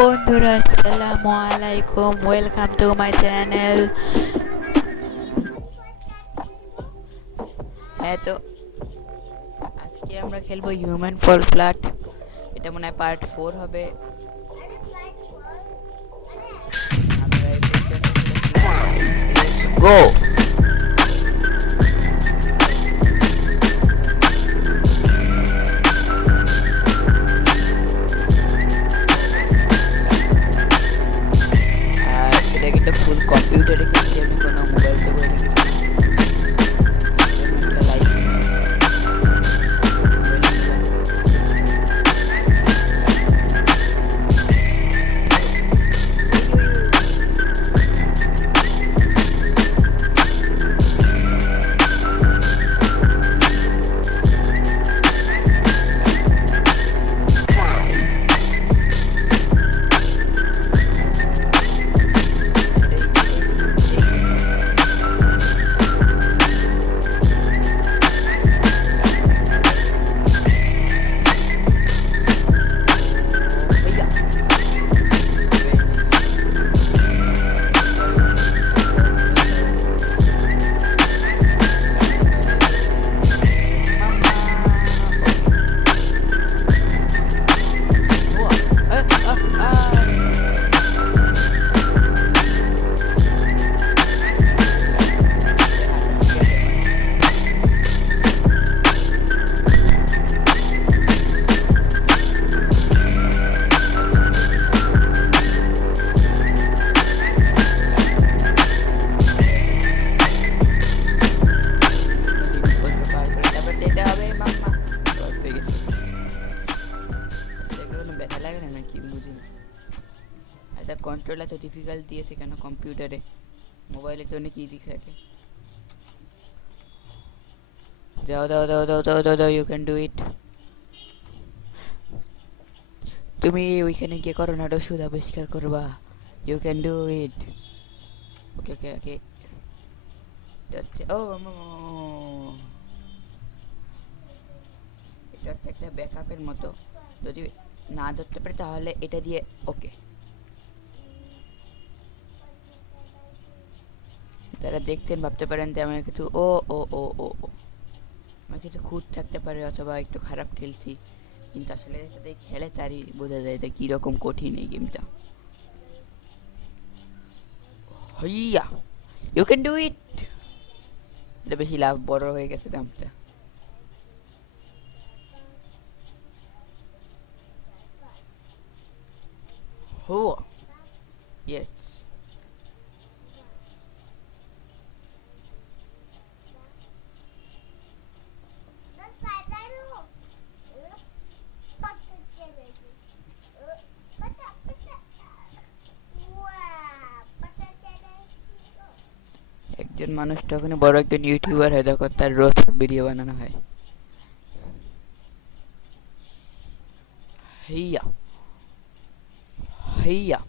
বন্ধুরা আসসালামু আলাইকুম, ওয়েলকাম টু মাই চ্যানেল। হ্যাঁ, তো আজকে আমরা খেলবো হিউম্যান ফল ফ্ল্যাট। এটা মনে হয় পার্ট 4 হবে। আমরা গো আর এটা কিন্তু ফুল কম্পিউটারে খেলছি, আমি কোনো মোবাইল টোবাইলে খেলছি না। লাইভ ব্যথা লাগে না নাকি বুঝি না। এটা কন্ট্রোল এত ডিফিকাল্ট দিয়েছে কেন কম্পিউটারে? মোবাইলে তো অনেক ইজি থাকে। যাও দাও দাও দাও দাও দাও দাও, ইউ ক্যান ডু ইট। তুমি ওইখানে গিয়ে করোনার ওষুধ আবিষ্কার করবা। You can do it. Okay okay okay. ও এটা হচ্ছে একটা ব্যাকআপের মতো, যদি না ধরতে পারি তাহলে এটা দিয়ে ওকে। যারা দেখছেন ভাবতে পারেন যে আমার কিছু ও ও ও ও ও আমার কিছু খুঁত থাকতে পারে অথবা একটু খারাপ খেলছি, কিন্তু আসলে সাথে খেলে তারই বোঝা যায় যে কীরকম কঠিন এই গেমটা। হইয়া, ইউ ক্যান ডু ইট। এটা বেশি লাভ বড় হয়ে গেছে দামটা। হো ইয়েস। একজন মানুষ তখন বড় একজন ইউটিউবার হয় তখন তার রোজ ভিডিও বানানো হয়। হইয়া হইয়া,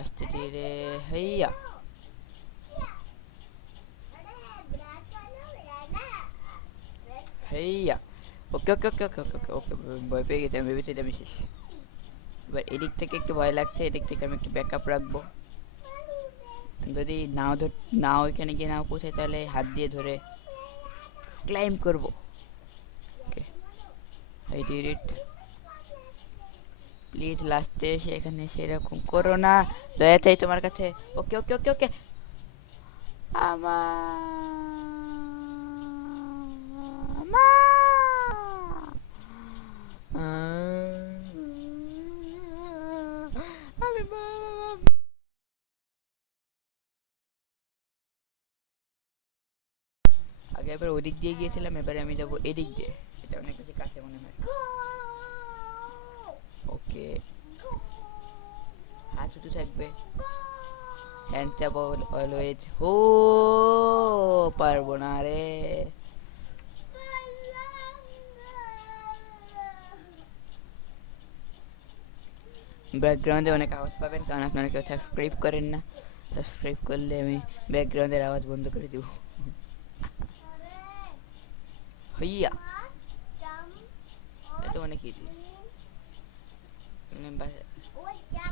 আস্তে ধীরে। হইয়া হইয়া। ওকে okay okay okay okay okay ওকে, ভয় পেয়ে গেছি আমি, ভেবেছি এটা আমি শেষ। এবার এদিক থেকে একটু ভয় লাগছে, এদিক থেকে আমি একটু ব্যাকআপ রাখবো। যদি নাও ওইখানে গিয়ে নাও পৌঁছায় তাহলে হাত দিয়ে ধরে ক্লাইম্ব করবো। ওকে, আই ডিড ইট। প্লিজ লাস্টে এসে এখানে সেরকম করো না, দয়া চাই তোমার কাছে। ওকে ওকে ওকে ওকে। আগে এবার ওদিক দিয়ে গিয়েছিলাম, এবারে আমি যাবো এদিক দিয়ে। এটা অনেক বেশি কাছে মনে হয়। ওকে, হাত শুধু থাকবে, হ্যান্ডস আপ অলওয়েজ। ও পারবো না রে। ব্যাকগ্রাউন্ডে অনেক আওয়াজ পাবেন কারণ আপনারা কেউ সাবস্ক্রাইব করেন না। সাবস্ক্রাইব করলে আমি ব্যাকগ্রাউন্ডের আওয়াজ বন্ধ করে দেব। হইয়া, এটা অনেক ইজি।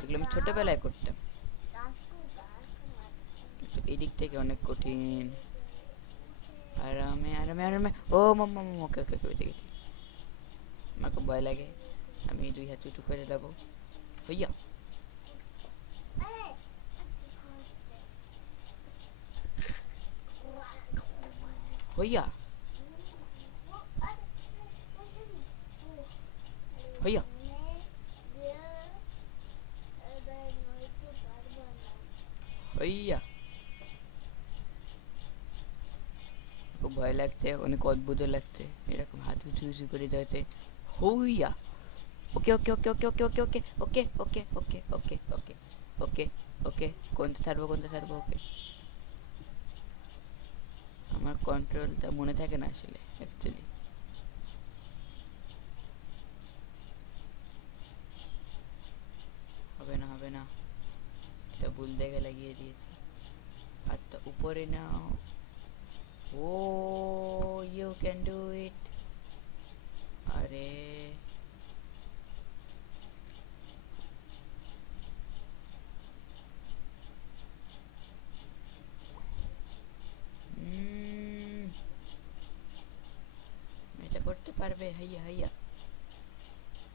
এগুলো আমি ছোটবেলায় করতাম, কিন্তু এদিক থেকে অনেক কঠিন। আরামে আরামে আরামে। ও মাম্মা মাম্মা, ওকে ওকে ওকে, বেঁচে গেছি। আমার খুব ভয় লাগে, আমি 2 হাত উঁচু করে দেবো। হইয়া হইয়া হইয়া। হইয়া, খুব ভয় লাগছে, অনেক অদ্ভুত লাগছে এরকম হাত উঁচু উঁচু করে দেওয়াতে। হইয়া। ওকে okay okay okay okay okay okay okay okay okay okay okay okay ওকে। কোনটা ছাড়বো কোনটা ছাড়বো? ওকে। আমার কন্ট্রোলটা মনে থাকে না আসলে অ্যাকচুয়ালি। হবে না হবে না, এটা ভুল জায়গায় লাগিয়ে দিয়েছি। হাতটা উপরে নাও। ও, ইউ ক্যান ডু ইট। আরে এটা করতে পারবে? হাইয়া হাইয়া।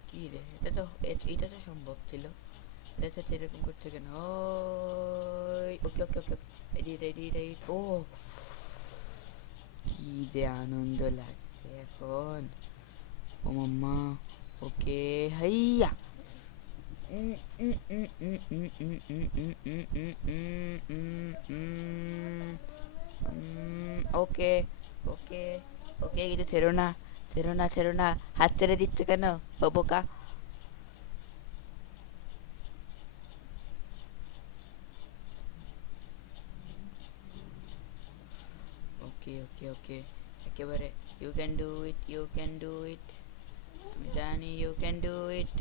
কি রে, এটা তো এটা তো সম্ভব ছিল। এটা তো এরকম করছে কেন? Okay okay okay. Edit edit edit. ও, কি যে আনন্দ লাগছে এখন। ও মাম্মা। ওকে। হাইয়া। ওকে ওকে ওকে, কিছু ছেড়ো না, ছেড়ো না ছেড়ো না। হাত ছেড়ে দিচ্ছ কেন বোকা? ওকে ওকে ওকে, একেবারে। You can do it, you can do it. আমি জানি you can do it,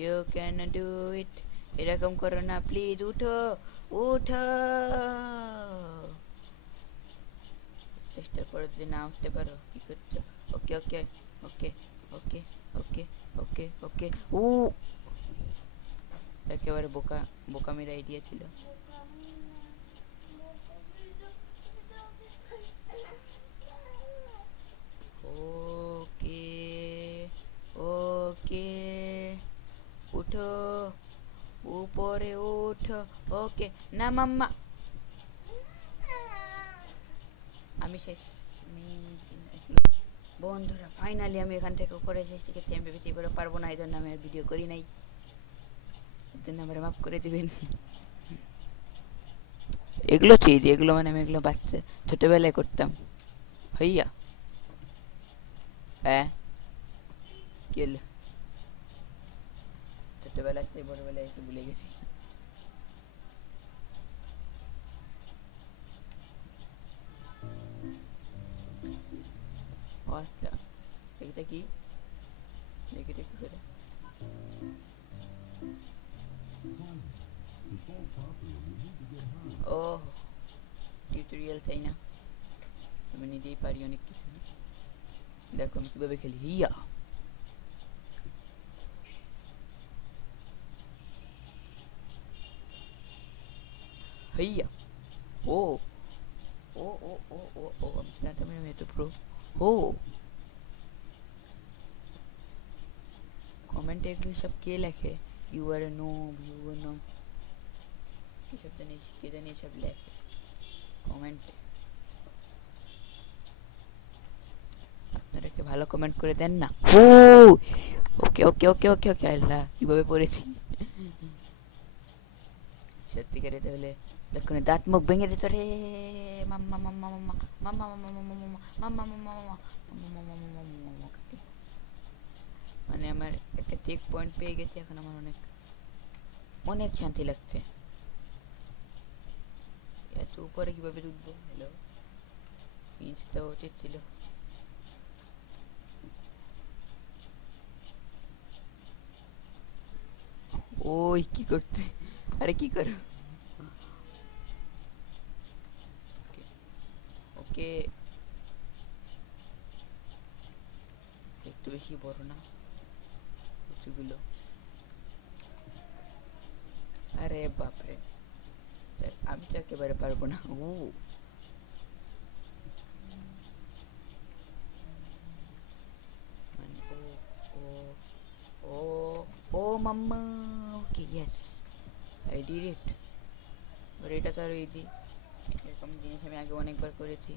you can do it. এরকম করো না প্লিজ, উঠো উঠো। চেষ্টা করে যদি না উঠতে পারো, কি করছো? ওকে okay okay okay okay okay okay. ও, একেবারে বোকা, বোকামির আইডিয়া ছিল। ওকে ওকে, উঠো, উপরে উঠো। ওকে। না মাম্মা, আমি শেষ। আমি বন্ধুরা ফাইনালি আমি এখান থেকে উপরে এসে শিখেছি। আমি ভেবেছি এবারে পারবো না, এই জন্য আমি আর ভিডিও করি নাই। এর জন্য আমার মাফ করে দিবেন। এগুলো চিজ, এগুলো মানে আমি এগুলো বাচ্চা ছোটবেলায় করতাম। হইয়া। হ্যাঁ, কি হলো? ছোটবেলার থেকে বড়বেলায় এসে ভুলে গেছি। ও আচ্ছা, এটা কি? দেখি দেখি করে। ও, টিউটোরিয়াল চাই না, আমি নিজেই পারি অনেক কিছু। দেখো আমি কিভাবে খেলি। হিয়া হইয়া। ও ও ও ও ও ও, আমি জানতাম না আমি এত প্রো। ও, কমেন্টে এগুলো সব কে লেখে? You are a no, you are no, এসব জানিস কে জানি এসব লেখে কমেন্টে। আপনারা কি ভালো কমেন্ট করে দেন না? ও, ওকে ওকে ওকে ওকে ওকে। আল্লাহ, কিভাবে পড়েছি! সত্যিকারে তাহলে তখন দাঁত মুখ ভেঙে যেত রে। মাম্মা মাম্মা মাম্মা মাম্মা মাম্মা মাম্মা মাম্মা মাম্মা মাম্মা মাম্মা। মানে আমার একটা চেক পয়েন্ট পেয়ে গেছি, এখন আমার অনেক অনেক শান্তি লাগছে। এত উপরে কিভাবে উঠবো? হ্যালো, নিচে তো উচিত ছিল। ওই কি করতে? আরে কি করো? ওকে ওকে, একটু বেশি বড় না উঁচুগুলো? আরে বাপরে, আমি তো একেবারে পারবো না। ও মানে ও ও ও মাম্মা, okay yes, I did it. এবার এটা তো আরো ইজি, এরকম জিনিস আমি আগে অনেকবার করেছি,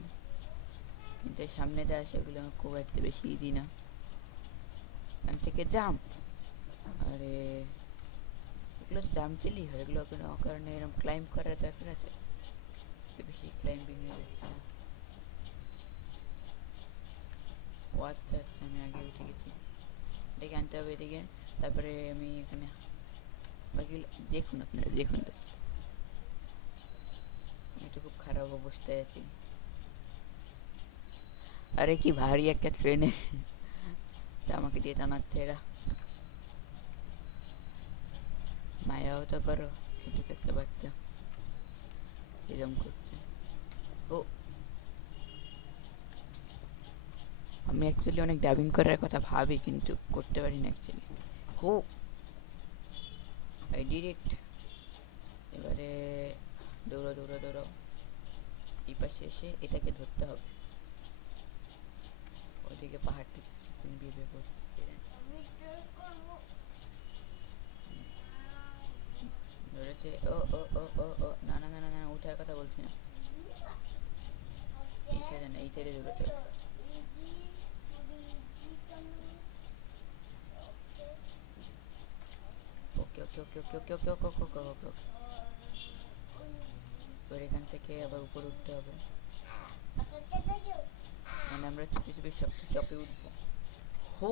কিন্তু এর সামনে যা আসে ওগুলো আমার খুব একটা বেশি ইজি না। এখান থেকে জাম্প, আরে এগুলো তো জাম্প দিলেই হয়, এগুলো কোনো অকারণে এরকম ক্লাইম্ব করার দরকার আছে? বেশি ক্লাইম্বিং হয়ে যাচ্ছে না। ও আচ্ছা আচ্ছা, আমি আগে উঠে গেছি, এদিকে আনতে হবে এদিকে, তারপরে আমি এখানে বাকি দেখুন, আপনারা দেখুন, আমি তো খুব খারাপ অবস্থায় আছি। আরে কি ভারী একটা ট্রেনে আমাকে দিয়ে টানাচ্ছে এরা, মায়াও তো করো, এটুকু একটা বাচ্চা এরম করছে। ও আমি অ্যাকচুয়ালি অনেক ডাবিং করার কথা ভাবি, কিন্তু করতে পারি না অ্যাকচুয়ালি। হো, আই ডিড ইট। এবারে দৌড়ো দৌড়ো দৌড়ো, এই পাশে এসে এটাকে ধরতে হবে, ওইদিকে পাহাড়টা চিকন বিয়ে করতে ধরেছে। ও ও ও ও ও, না না না না না, উঠার কথা বলছি না, এই সাইডে না, এই সাইডে ধরেছে। ওকে okay okay okay okay okay okay okay okay okay ওকে, এবার এখান থেকে আবার উপরে উঠতে হবে, মানে আমরা চুপি চুপি সব চপে উঠবো। হো,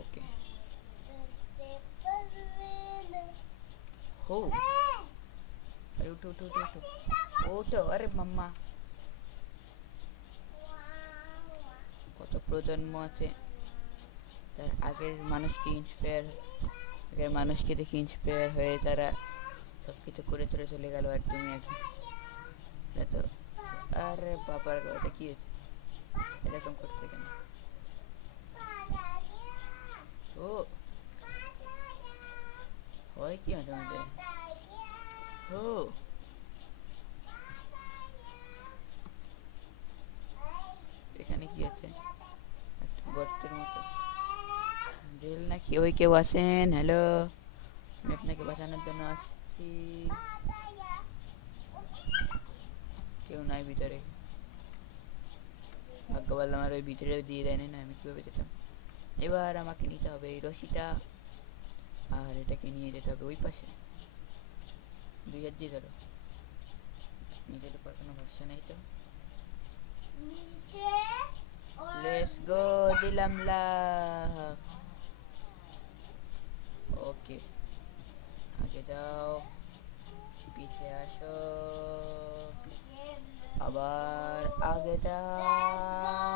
ওকে, হো, আরে উঠো উঠো উঠো উঠো, ওঠো, আরে মাম্মা, কত প্রজন্ম আছে তার আগের মানুষকে ইন্সপায়ার, আগের মানুষকে দেখে ইন্সপায়ার হয়ে তারা সব কিছু করে তোরে চলে গেল, আর তুমি এখন এটা তো, আরে বাবার কথা, কি হয়েছে এরকম করছে কেন? ও হয় কি মাঝে মাঝে। ও এখানে কি আছে, একটা গর্তের মতো, জেল নাকি? ওই কেউ আছেন? হ্যালো, আমি আপনাকে বাঁচানোর জন্য আসছি। কেউ নাই ভিতরে, ভাগ্য ভালো আমার ওই ভিতরে দিয়ে দেয়নি, না আমি কিভাবে যেতাম। এবার আমাকে নিতে হবে এই রশিটা, আর এটাকে নিয়ে যেতে হবে ওই পাশে, দুই হাত দিয়ে ধরো, নিজের উপর কোনো ভরসা নেই তো। লেটস গো, দিলাম লাফ। ওকে, আগে যাও, পিছে আসো, আবার আগে যাও।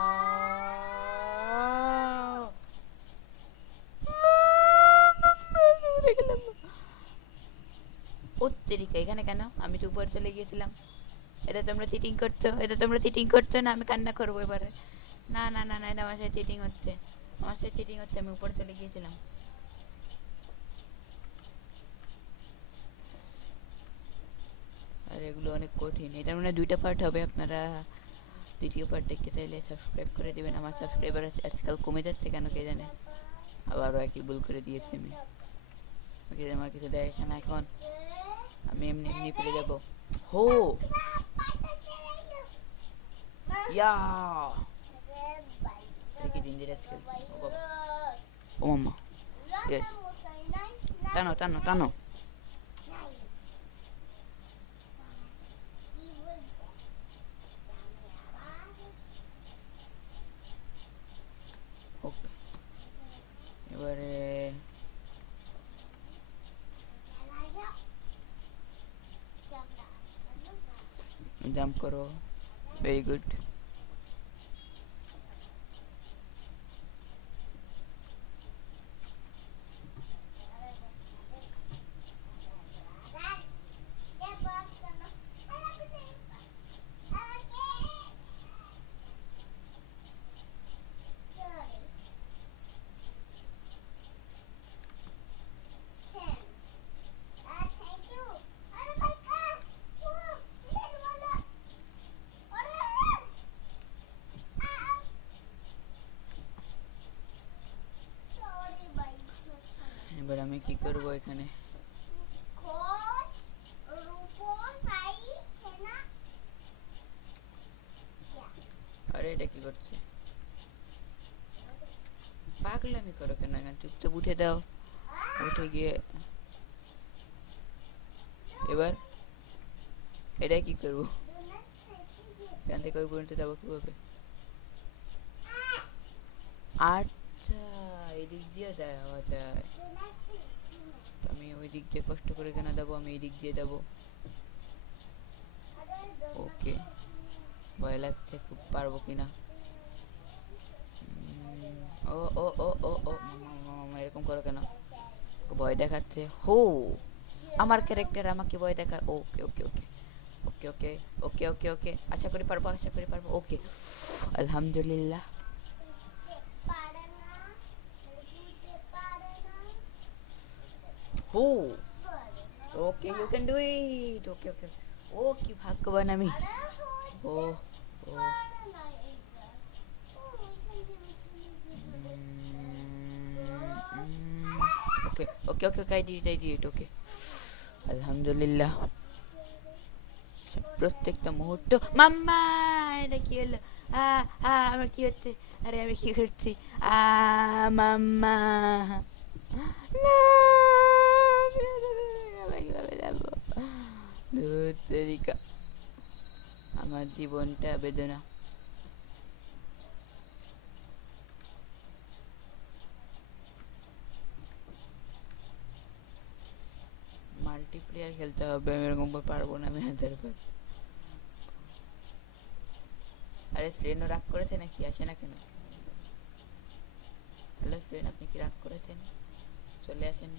উত্তেরিকা, এখানে কেন? আমি তো উপরে চলে গিয়েছিলাম। এটা তোমরা চিটিং করছো, এটা তোমরা চিটিং করছো না, আমি কান্না করবো এবারে। না না না না, এটা আমার সাথে চিটিং হচ্ছে, আমার সাথে চিটিং হচ্ছে, আমি উপরে চলে গিয়েছিলাম। আর এগুলো অনেক কঠিন, এটা মানে দুইটা পার্ট হবে, আপনারা দ্বিতীয় পার্ট দেখতে চাইলে সাবস্ক্রাইব করে দিবেন। আমার সাবস্ক্রাইবার আজকাল কমে যাচ্ছে কেন কে জানে, আবারও একই ভুল করে দিয়েছি আমি, আমার কিছু দেয় আসে না এখন, আমি এমনি এমনি ফিরে যাবো। হো, ইয়া, দেখি ডেঞ্জারাস খেলছি, ও বাবা, ও মাম্মা, ইয়েস, টানো টানো টানো। ওকে, এবারে জাম্প করো, ভেরি গুড। আমি কি করব এখানে? আরে এটা কি করছে? পাগলামি করো কেন? এখানে চুপচাপ উঠে দাও। উঠে গিয়ে এবার এটা কি করবো? এখান থেকে ওই পর্যন্ত যাবো কিভাবে? আচ্ছা, এদিক দিয়ে যাওয়া যায়। আমি ওই দিক দিয়ে কষ্ট করে কেন যাবো? আমি এই দিক দিয়ে যাবো। ওকে, ভয় লাগছে খুব, পারবো কিনা। ও ও ও ও ও মামা, এরকম করো কেন? ভয় দেখাচ্ছে হো। আমার ক্যারেক্টার আমাকে ভয় দেখায়। ওকে okay okay okay okay okay okay ওকে, আশা করি পারবো, আশা করি পারবো। ওকে, আলহামদুলিল্লাহ। হো, ওকে, you can do it. Okay okay, ও কি ভাগ্যবান আমি। ও ও ওকে okay okay okay, I did ইট। ওকে, আলহামদুলিল্লাহ। প্রত্যেকটা মুহূর্ত। মাম্মা, এটা কি হলো? আ আমার কি হচ্ছে? আরে আমি কি করছি? মাম্মা, না, আমি কিভাবে যাবো? ধুর তেরিকা, আমার জীবনটা বেদনা। মাল্টিপ্লেয়ার খেলতে হবে, আমি এরকম পারবো না আমি হাজার বার। আরে ট্রেনও রাগ করেছে নাকি? আসে না কেন? হ্যালো ট্রেন, আপনি কি রাগ করেছেন? চলে আসেন।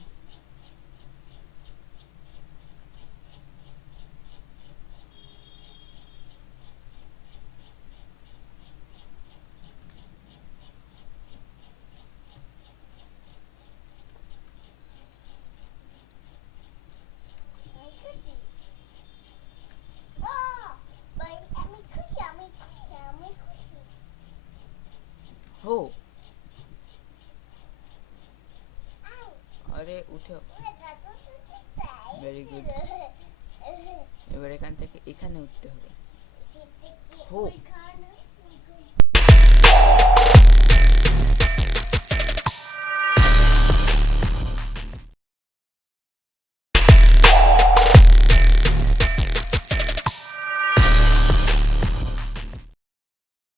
হো, আরে উঠো। Very good. এবার এখান থেকে এখানে উঠতে হবে। হো,